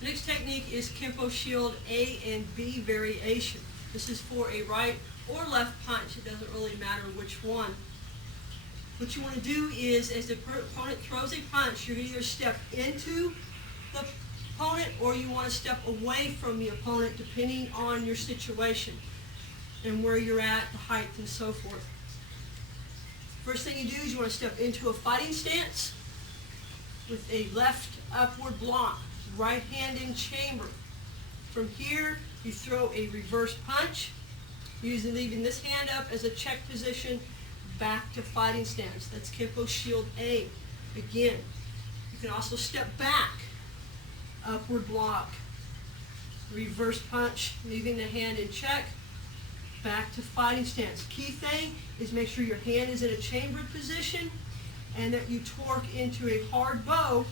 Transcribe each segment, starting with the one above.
The next technique is Kenpo Shield A and B variation. This is for a right or left punch. It doesn't really matter which one. What you want to do is, as the opponent throws a punch, you're going to either step into the opponent or you want to step away from the opponent depending on your situation and where you're at, the height, and so forth. First thing you do is you want to step into a fighting stance with a left upward block, right hand in chamber. From here, you throw a reverse punch, usually leaving this hand up as a check position, back to fighting stance. That's Kenpo Shield A. Again, you can also step back, upward block, reverse punch, leaving the hand in check, back to fighting stance. Key thing is make sure your hand is in a chambered position and that you torque into a hard bow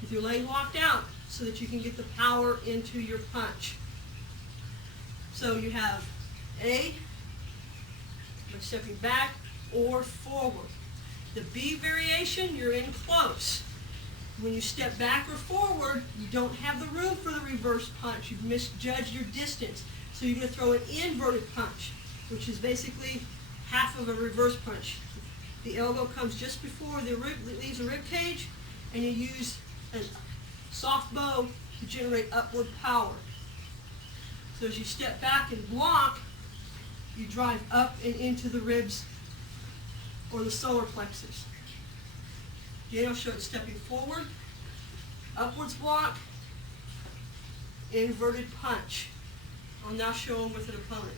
with your leg locked out so that you can get the power into your punch. So you have A, by stepping back or forward. The B variation, you're in close. When you step back or forward, you don't have the room for the reverse punch. You've misjudged your distance. So you're going to throw an inverted punch, which is basically half of a reverse punch. The elbow comes just before the rib, leaves the rib cage, and you use a soft bow to generate upward power. So as you step back and block, you drive up and into the ribs or the solar plexus. Again, I'll show it stepping forward, upwards block, inverted punch. I'll now show them with an opponent.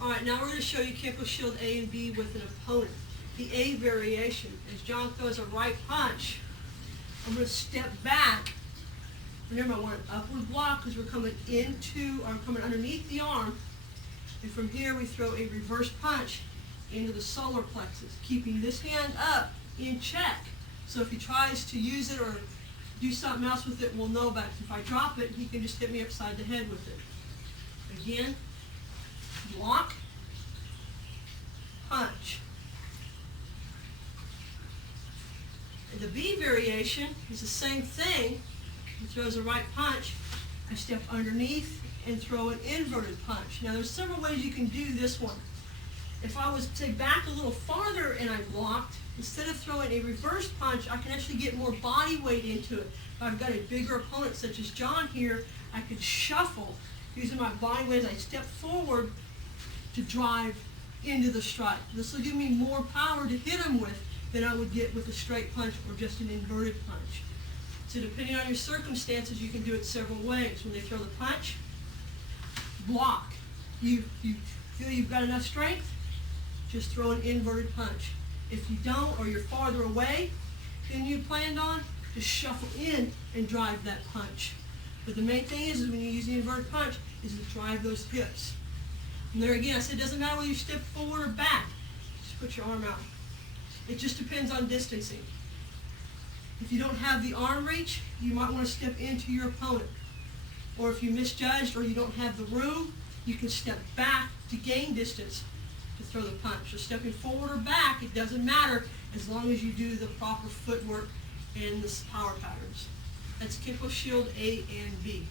Alright, now we're going to show you Kenpo Shield A and B with an opponent. The A variation, as John throws a right punch, I'm going to step back. Remember, I want an upward block because we're coming coming underneath the arm. And from here we throw a reverse punch into the solar plexus, keeping this hand up in check. So if he tries to use it or do something else with it, we'll know about it. If I drop it, he can just hit me upside the head with it. Again, block, punch. And the B variation is the same thing. He throws a right punch, I step underneath and throw an inverted punch. Now there's several ways you can do this one. If I was, say, back a little farther and I blocked, instead of throwing a reverse punch, I can actually get more body weight into it. If I've got a bigger opponent such as John here, I could shuffle using my body weight as I step forward to drive into the strike. This will give me more power to hit him with than I would get with a straight punch or just an inverted punch. So depending on your circumstances, you can do it several ways. When they throw the punch, block. You feel you've got enough strength, just throw an inverted punch. If you don't, or you're farther away than you planned on, just shuffle in and drive that punch. But the main thing is when you use the inverted punch, is to drive those hips. And there again, I said it doesn't matter whether you step forward or back. Just put your arm out. It just depends on distancing. If you don't have the arm reach, you might want to step into your opponent. Or if you misjudged or you don't have the room, you can step back to gain distance to throw the punch. So stepping forward or back, it doesn't matter as long as you do the proper footwork and the power patterns. That's Kenpo Shield A and B.